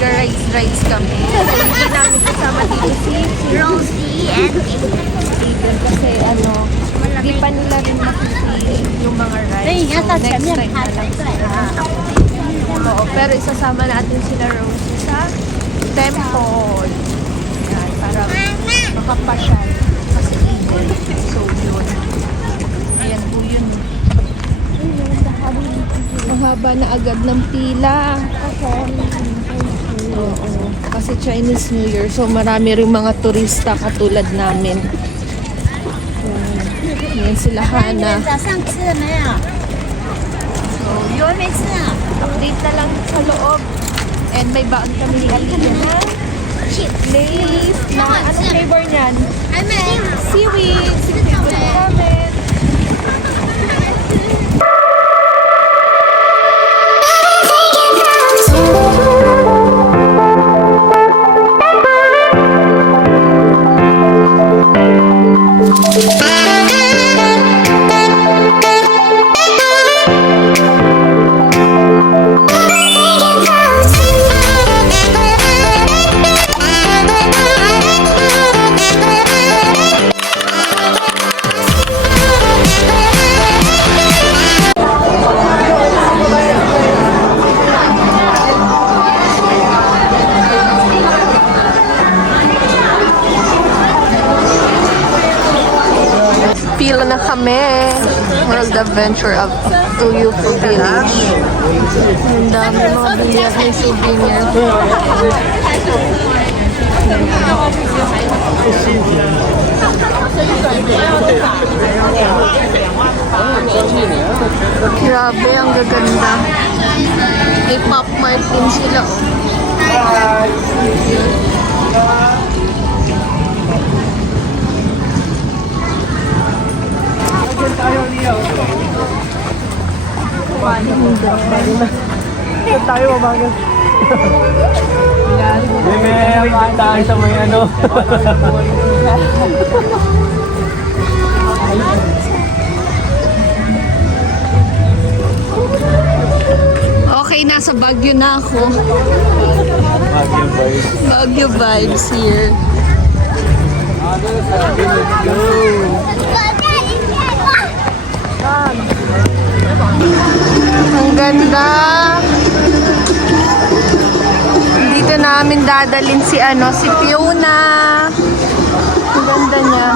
Mag-rides kami. Hindi namin kasama dito si Rosie and Aiden kasi hindi pa nila rin makikita yung mga rides. So, next time na lang sila. Oo, pero isasama natin sila Rosie sa temple. Yan, para makapasyal. Kasi Aiden. So, yun. Ayan po yun. Mahaba na agad ng pila. Oo. Kasi Chinese New Year. So marami rin mga turista katulad namin. Yan sila Hana. 早上吃了没有？ So 有没吃啊？ update na lang sa loob. And may baon kami ni Alina na Lace. Na anong flavor niyan? 还没。 Seaweed. Seaweed namin. Pila na kami. World Adventure of Uyupu Village. Ang dami mga bilyas ng souvenir. Grabe, ang gaganda. May Pop Mart din sila. Tayo mabangan. May tayo sa may ano. Okay, nasa Baguio na ako. Baguio vibes. Baguio vibes here. Ang ganda. Dito namin dadalhin si si Fiona. Ang ganda niya.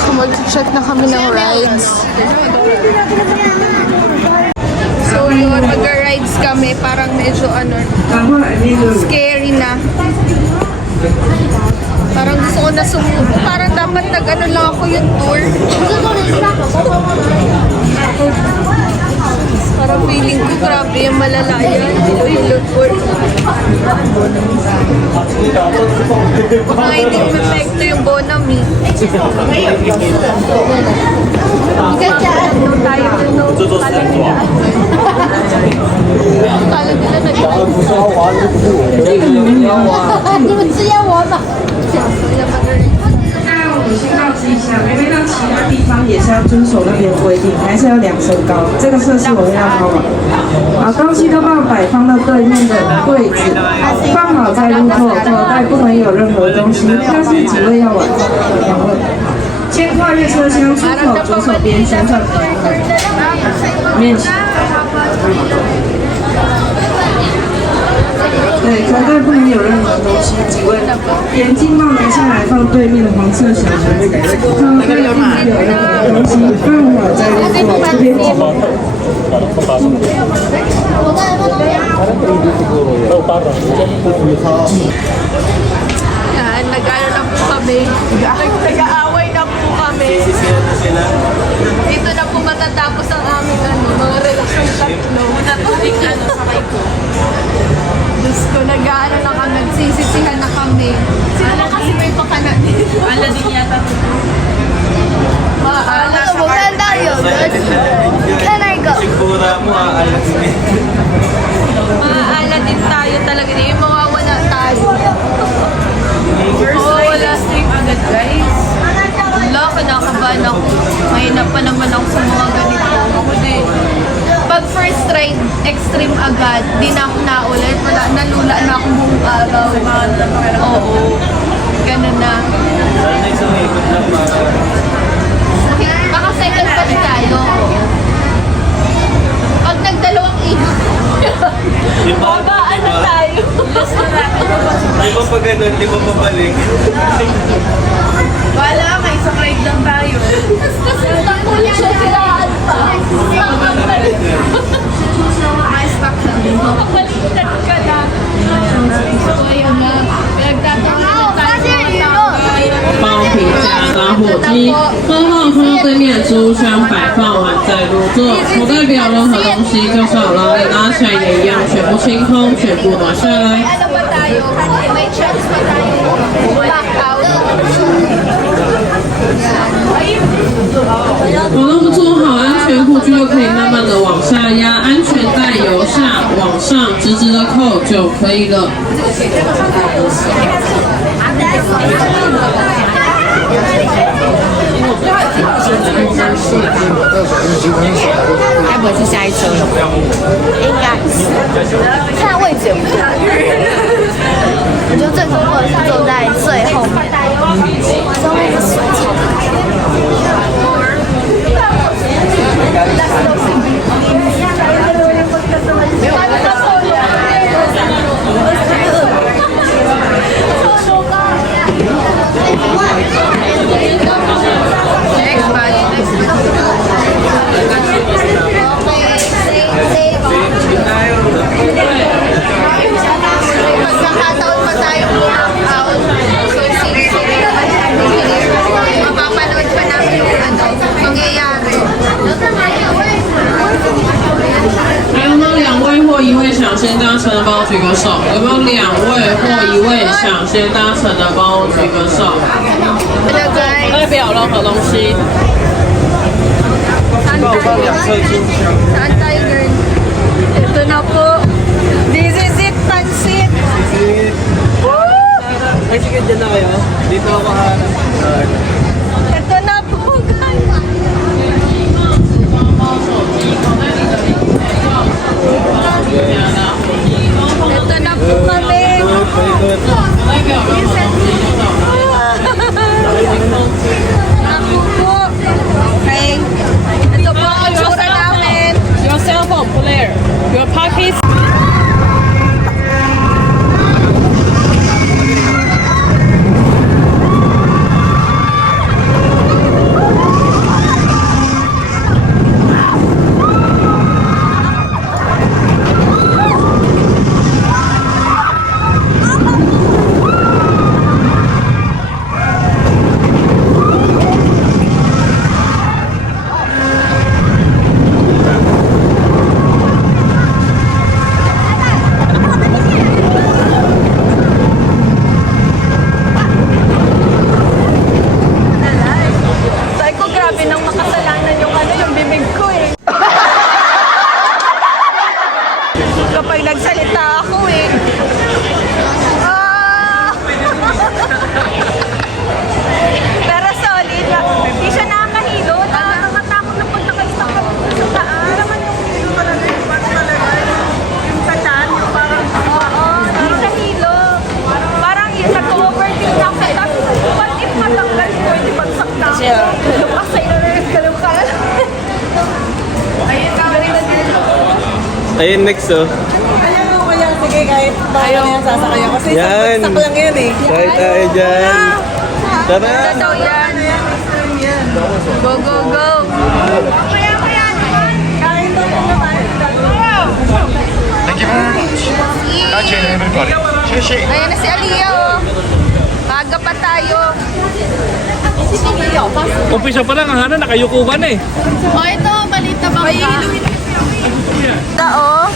So mag-check na kami ng rides. So yun, mag-rides kami. Parang medyo scary na. Parang gusto ko na sumuko. Parang dapat lang ako yung tour. Parang feeling ko grabe yung malalayan. Yung tour. Baka hindi umepekto yung Bonami. Tayo Kala nila nag-iwan. 你们只要我嘛。 先告知一下，妹妹到其他地方也是要遵守那边规定，还是要量身高。这个设施我们要好好。好，东西都帮我摆放到对面的柜子，放好在路口，口袋不能有任何东西。但是几位要玩？2位。先跨越车厢出口左手边旋转面前。对，口袋不能有任何东西。几位，眼镜帽拿下来放对面的黄色小盒子。口袋不能有任何东西，放好在路口这边。 Yan, nag-ano na po kami. Nag-aaway na po kami. Dito na po matatapos ang aming mga relasyon tatlo. Natuling sakay ko. Diyos ko, nag-ano na kami, nagsisisihan na kami. Sila kasi may pakana dito. Ala din yata. Maala sa maganda yun. Can I go? Sigura mo aalas. Maala din tayo talaga. Hindi mawawala tayo. Mawawala stream agad, guys. Wala, kinakabahan ako. Mahina pa naman ako sa mga ganito. Ako din. Pag first ride, extreme agad, di na ako naulit. Wala, nalula na ako buong araw. Oo. Ganun na. Sana isang ikot lang para. Baka second batch tayo. Pag nagdalawang ikot, babaan na tayo. Di ba pag ganun, di ba pabalik? Wala, may isang ride lang tayo. Kasi takulit siya siraan pa. Makapalitan ka na. So, ayun na. Pinagtatanong na tayo. 包皮夹打火机，喝后方对面植物箱摆放满载入座，不代表任何东西，就算有拉链拉起来也一样，全部清空，全部拿下来。 Ano ba tayo? May chance pa tayo. Back out. 活动不做好，安全护具就可以慢慢的往下压，安全带由下往上直直的扣就可以了。 该不会是下一车了？应该是。现在位置也不多。我觉得最恐怖的是坐在最后面，中间是水超Magkakataon pa tayo walk out. So, mapapanood pa namin yung mangyayari. 还有呢，两位或一位想先搭乘的帮我举个手。有没有两位或一位想先搭乘的帮我举个手？代表任何东西。 Saan tayo, girl? Ito na po. This is it, pansit. Ay, sige, dyan na kayo. Dito ako hanap. Ito na po, guys. Ito na po kami. Ako po. Okay. Ito po ang itsura namin. Your cell phone player. Your pockets. Sabi ko, grabe nang makasalanan yung yung bibig ko eh. Kapag nagsalita ako eh. Ah! Pero solid lang. Di siya nakakahilo. Nakakatakot na punta kayo sa taas. Naman yung hilo talaga yung part talaga. Yung sa chan, yung parang... Oo, di siya hilo. Parang yun, nag-overthink na ako. Tapos, what if matanggal ko, hindi bagsak na ako. Lumakasay na rin kalukan. Ayun, kami na dito. Ayun, next oh. Ayan mo kaya, sige kahit baka na yung sasakay ako. Kasi Yan. isang bagsak lang yan eh. Sakay tayo dyan. Tara! Ito daw yan. Go, go, go. Kaya, Kahit ito mo naman. Thank you very much. Imagine everybody. ayan na si Aliyah oh. Maga pa tayo. Umpisa pa lang, ang hana, nakayuko ka na eh. Oh, ito, balita ba ka? Ito oh.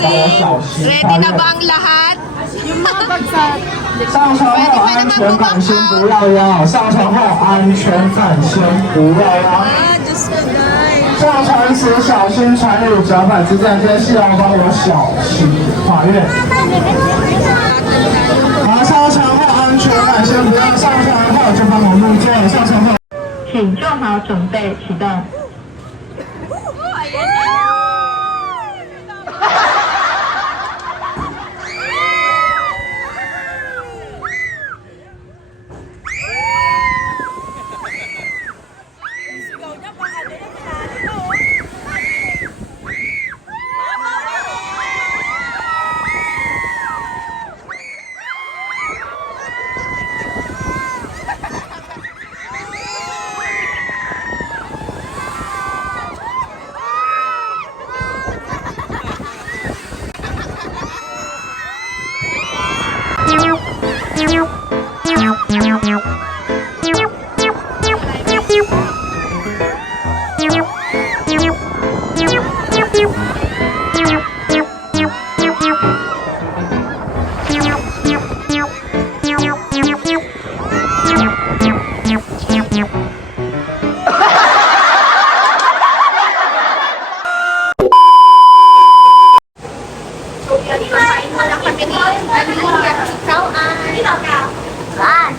Ready na ba ang lahat? 上船后安全感先不要腰，上船后安全感先不要腰。上船时小心船乳脚板之间，今天系要帮我小心跨越。好，上船后安全感先不要，上船后就帮我入座，上船后。请做好准备，启动。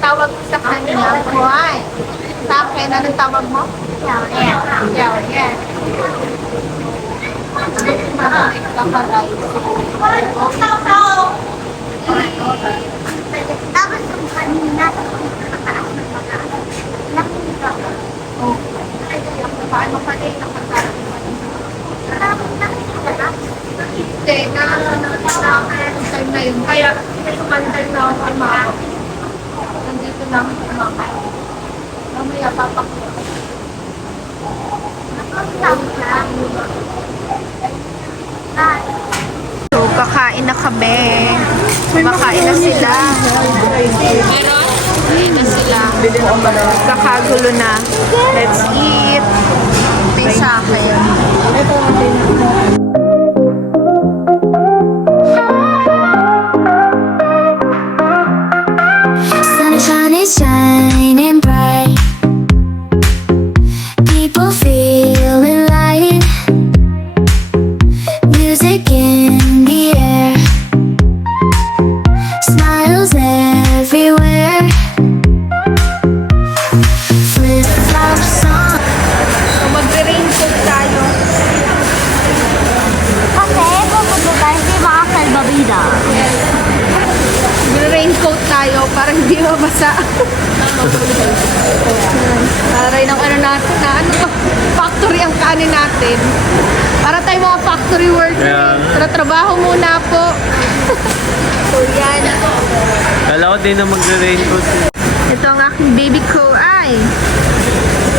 Tawag ko sa kanya, Juan. Sa akin, anong tawag mo? Yan. Tapos yung kanina, Paano pa rin Hindi, time na yun. Kaya, sumandal na ako kumakaw. Nandito na ako kumakaw. Mamaya papakita. So, kakain na kami. Kumakain na sila. Meron? Kain na sila. Kakagulo na. Let's eat. Ito yung sa akin. Sunshine is shining bright. People feeling light. Music in the air. Smiles everywhere. Flip-flops on. So, mag-raincoat tayo. kasi pupunta tayo sa mga kalbabida. Mag-raincoat tayo para hindi mabasa. Aray ng ano natin na ano to, factory ang kanin natin. Para tayo mga factory worker. Yeah. Tara, trabaho muna po. So, yan. Kala ko din na magre-raincoat. Ito ang aking baby ko-ay.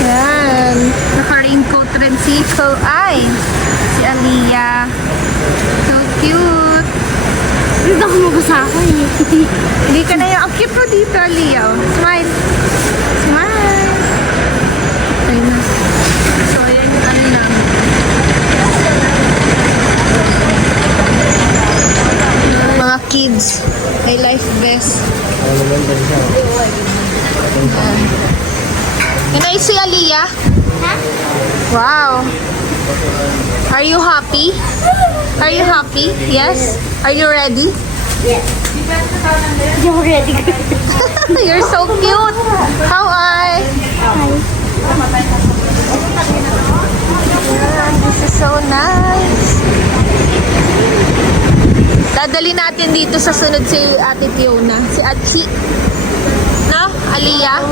Yan. Naka-raincoat rin si ko-ay. Si Aliyah. So cute. Dito ako mabasa ako eh. Hindi ka na yung ang cute mo dito, Aliyah. Oh. Smile. Smile. Ayun na. So, ayan yung ano na. Mga kids. My life best. Can I see Aliyah? Wow. Are you happy? Are you happy? Yes? Are you ready? Hindi ako ready. You're so cute. How are? This is so nice. Dadali natin dito sa sunod si Ate Fiona. Si Achi. No? Aliyah?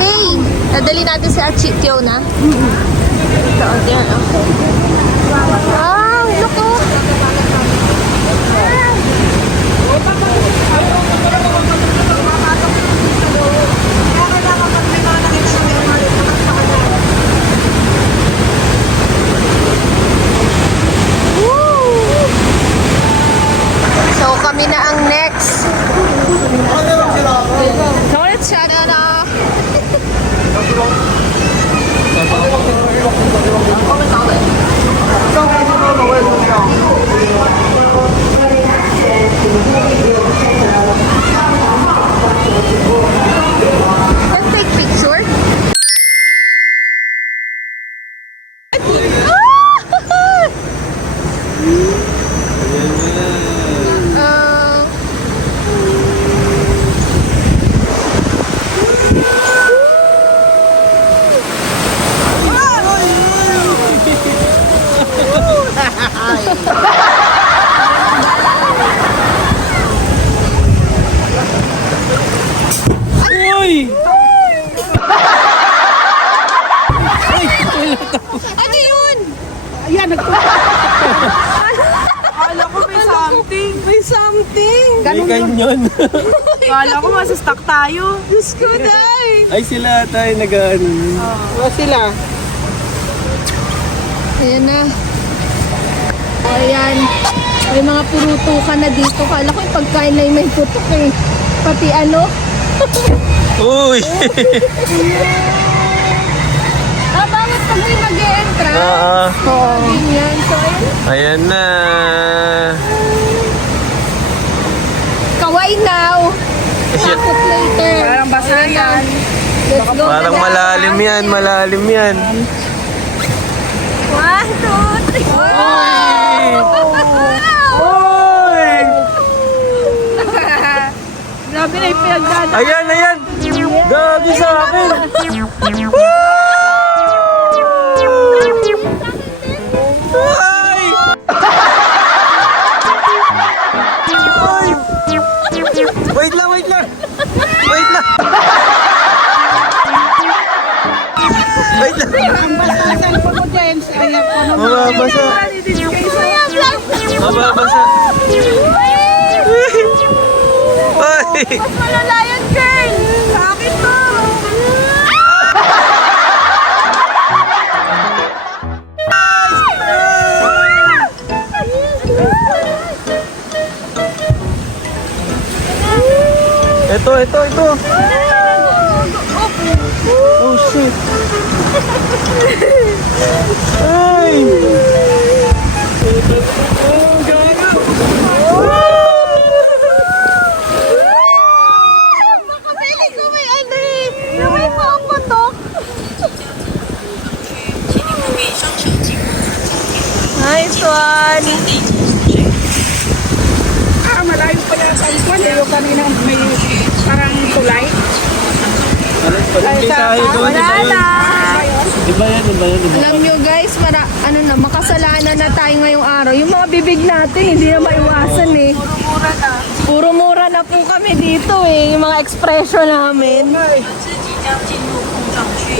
Hey! Dadali natin si Achi Fiona. Ito, there. Okay. Wow! Look oh! So, kami na ang next. Sorry, Shanana. Uy! Ano yun? Kala ko may something. May something. May kanyon. Kala ko masustock tayo. Diyos ko, day. Ay, sila tayo nag-ano. Sila. Ayan na. Ayan. May mga purutukan na dito. Kala ko yung pagkain na yung may putok eh. Pati ano. Uy! Bakit pag may mag-e-entra? Oo. Ganyan. So, ayan. Ayan na. Kaway now. Takot later. Parang basa Ayan na. yan. Let's go. Parang na. malalim yan, malalim yan. 1, 2, 3. Uy! Grabe na yung pinagdadaan. Ayan, ayan! Gagi sa akin! Ay! Ay! Wait lang, wait lang! Wait lang! Wait lang! Mababasa! Mababasa! Ay! Malalayan, girl! Bakit to? Ito! Oh shit! Ay! Nakabili ko may ano eh. Yung may pangputok. Nice one! Malayo pa yan sa ikwan. Yung kanina may parang tulay. Wala na! Iba yan. Alam nyo guys, makasalanan na tayo ngayong araw. Yung mga bibig natin, hindi na maiwasan eh. Puro mura na po kami dito eh. Yung mga expression namin.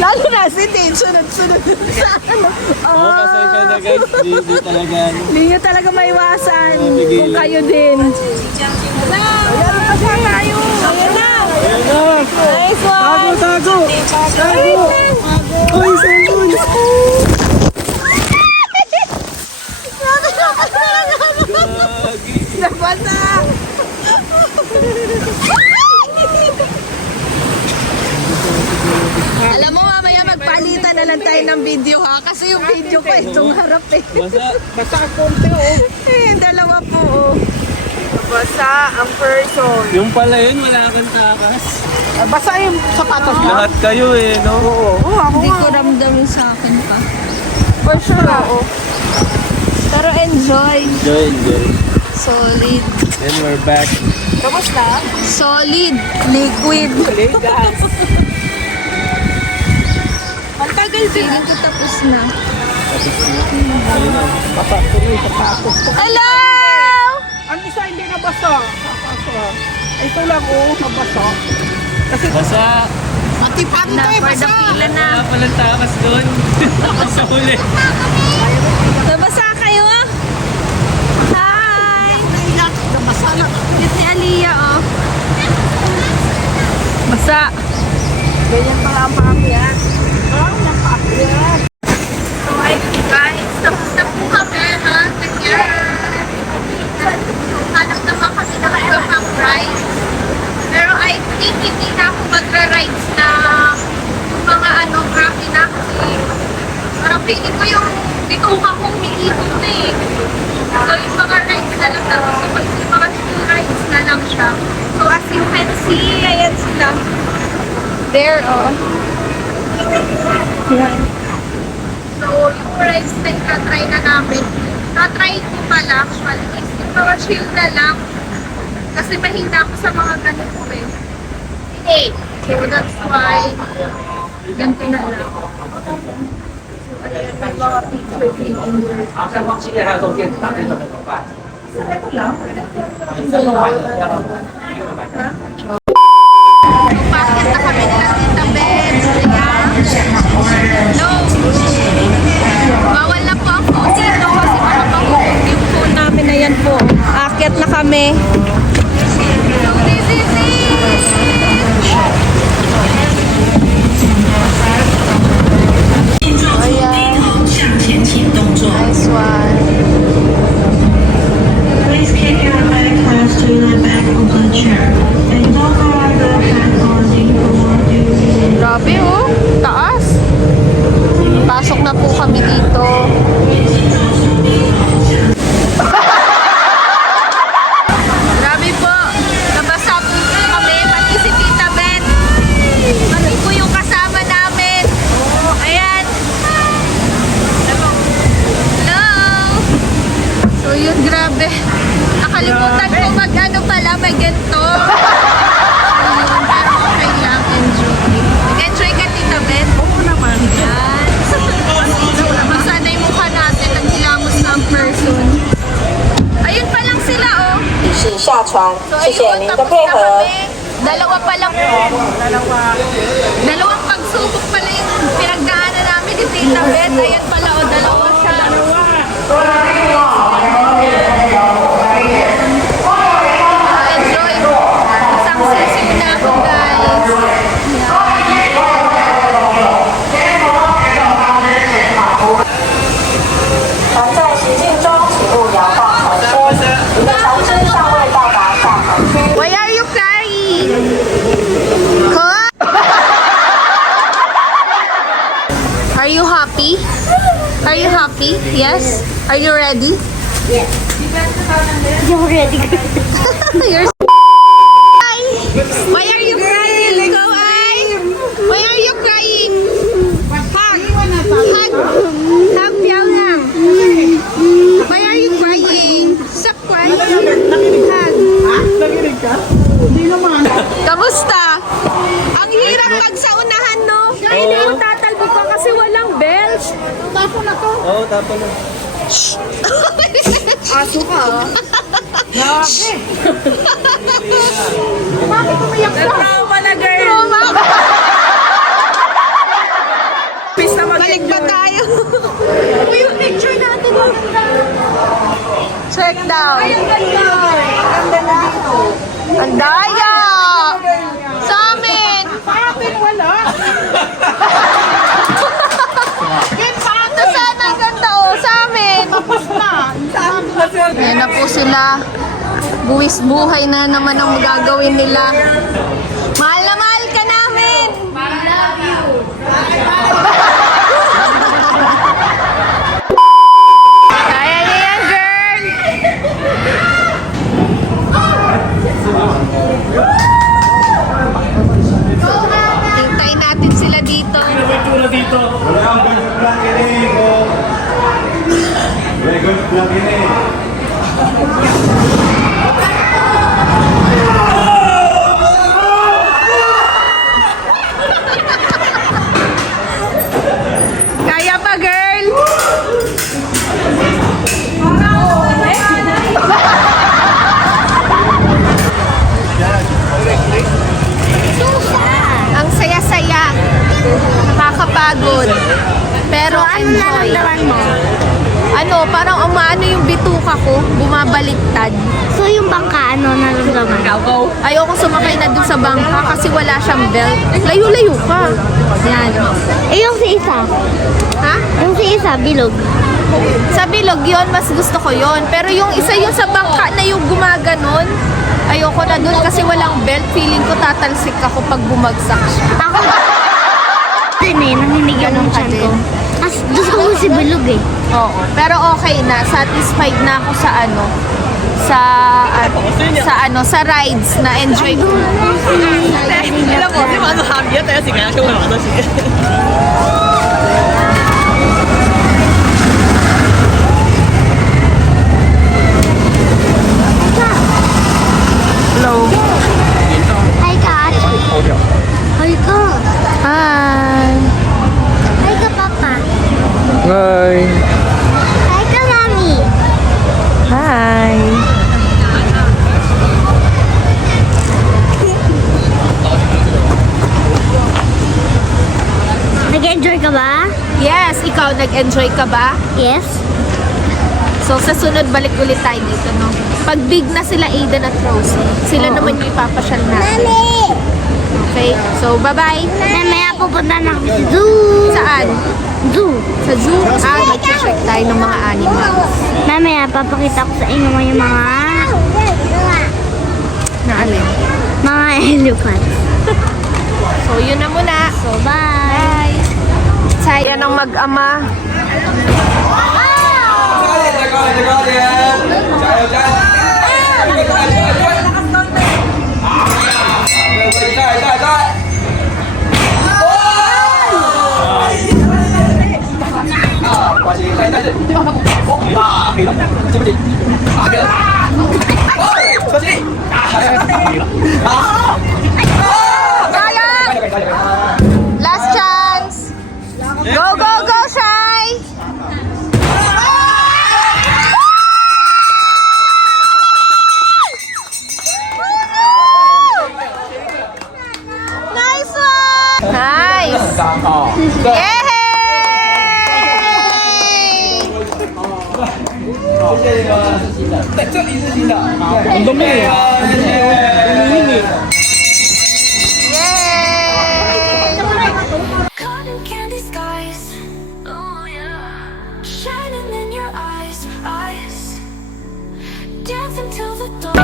Lalo na si Dave, sunod-sunod sa ano. Oo, pasensya na guys. Di talaga. Hindi nyo talaga maiwasan kung kayo din. Ayan na pa tayo. Ayan na. Nice one. Tago! Uy, cellphone! Nabasa! Alam mo, mamaya magpalitan na lang tayo ng video ha. Kasi yung video ko itong harap eh. Basta ang konti, oh. Eh, dalawa po oh. Basa ang person. Yung pala yun, wala kang takas. Basa yung sapatos mo. Lahat kayo eh, no? Oo, ako Hindi ko ramdam yung sa akin pa. For sure oo. Pero enjoy. Enjoy. Solid. Then we're back. Kamusta? Solid. Liquid. Gas. Ang tagal din. Feeling ko tapos na. Papatuloy, sapatos ko. Hello! Ang isa hindi nabasa. Ito lang, oh, nabasa. Kasi Basa! matipan Na, for the pila na. Wala palang takas doon. Sa huli. Nabasa kayo? Hi! nabasa na. Ito si Aliyah oh. Basa. Ganyan pala ang pakakyan. Oh, napakyan. So, ayun guys, tapos na po kami ha. Hanap naman kami na kayo ng rides. Pero I think hindi na ako magra-rides na yung mga grabe na kasi parang feeling ko yung bituka kong hiikot na eh. So yung mga rides na lang natin. So yung mga chill rides na lang siya. So as you can see, ayan sila. There oh. Yan. So, yung rides na ikatry na namin, na-try ko pala actually, is yung mga chill na lang. Kasi mahina ako sa mga ganito eh. Okay. So, that's why, ganito na lang. So, ayan, may mga picture taking. So, bakit na kami Ayun, tapos na kami. Dalawa pa lang po. Dalawang pagsubok pala yung pinagdaanan namin ni Tita Beth. Ayan pala, o dalawa siya. Enjoy. Isang session na ako, guys. 船在行进中，请勿摇晃船身。你的船只尚未到达下航区。 Why are you crying? Are you happy? Are you happy? Yes? Are you ready? You're ready. You're Why are you crying? Go, Ai! Why are you crying? Hug! Hug! Hug, Piao lang. Why are you crying? Stop crying. Hug. Naginig ka? Hindi naman. Kamusta? Ang hirap pag sa unahan, no? Ay, hindi ako tatalbo pa kasi walang belt. Tapo na to. Oo, tapo na. Aso ka, ah. Grabe. Bakit umiyak ka? Trauma na, girl. Trauma. Peace na Balik ba tayo? Uy, yung picture natin. Check down. Ang ganda na dito. Ang daya! Sa amin! Sa atin wala. Ito sana ang ganda, oh. Sa amin! Tapos na. Saan na sir? Ayan na po sila. Buwis buhay na naman ang magagawin nila. Mahal na mahal ka namin! Kaya niya yan, girl! Hintayin natin sila dito. Wala ang good vlog ini ko. Very good vlog ini. Kaya pa, girl! Ang saya-saya. Nakakapagod. Pero Ano enjoy. nararamdaman mo? Ano, parang umaano yung bituka ko, bumabaliktad. So yung bangka, ano nararamdaman? Ayoko sumakay na dun sa bangka kasi wala siyang belt. Layo-layo ka. Yan. Eh yung si isa? Ha? Yung si isa, bilog. Sa bilog yun, mas gusto ko yun. Pero yung isa yung sa bangka na yung gumaganon, ayoko na dun kasi walang belt. Feeling ko tatalsik ako pag bumagsak siya. Ako din eh, nanginig yung chan ko. Mas gusto ko si bilog eh. Oo. Pero okay na. Satisfied na ako sa ano. Sa rides na enjoy ko. Hi Kat. Hi ka. Hi. Hi ka Papa. Hi. Hi ka Mami. Hi. Nag-enjoy ka ba? Yes, ikaw nag-enjoy ka ba? Yes. So sa sunod balik ulit tayo dito, no? Pag big na sila Aiden at Rosie, sila naman yung ipapasyal natin. Mami! Okay? So bye-bye. Mamaya pupunta na kami sa zoo. Saan? Zoo. Sa zoo? Mag-check tayo ng mga animals. Mamaya papakita ko sa inyo yung Na alin? mga elephants. So yun na muna. So bye. Bye! Saya ng mag-ama. Last chance! Go, go, go, Shai! 张哦。对。谢谢你们，是新的。对，这里是新的。好，我们都没有。谢谢。Cotton candy skies, oh yeah, shining in your eyes, dancing till the dawn.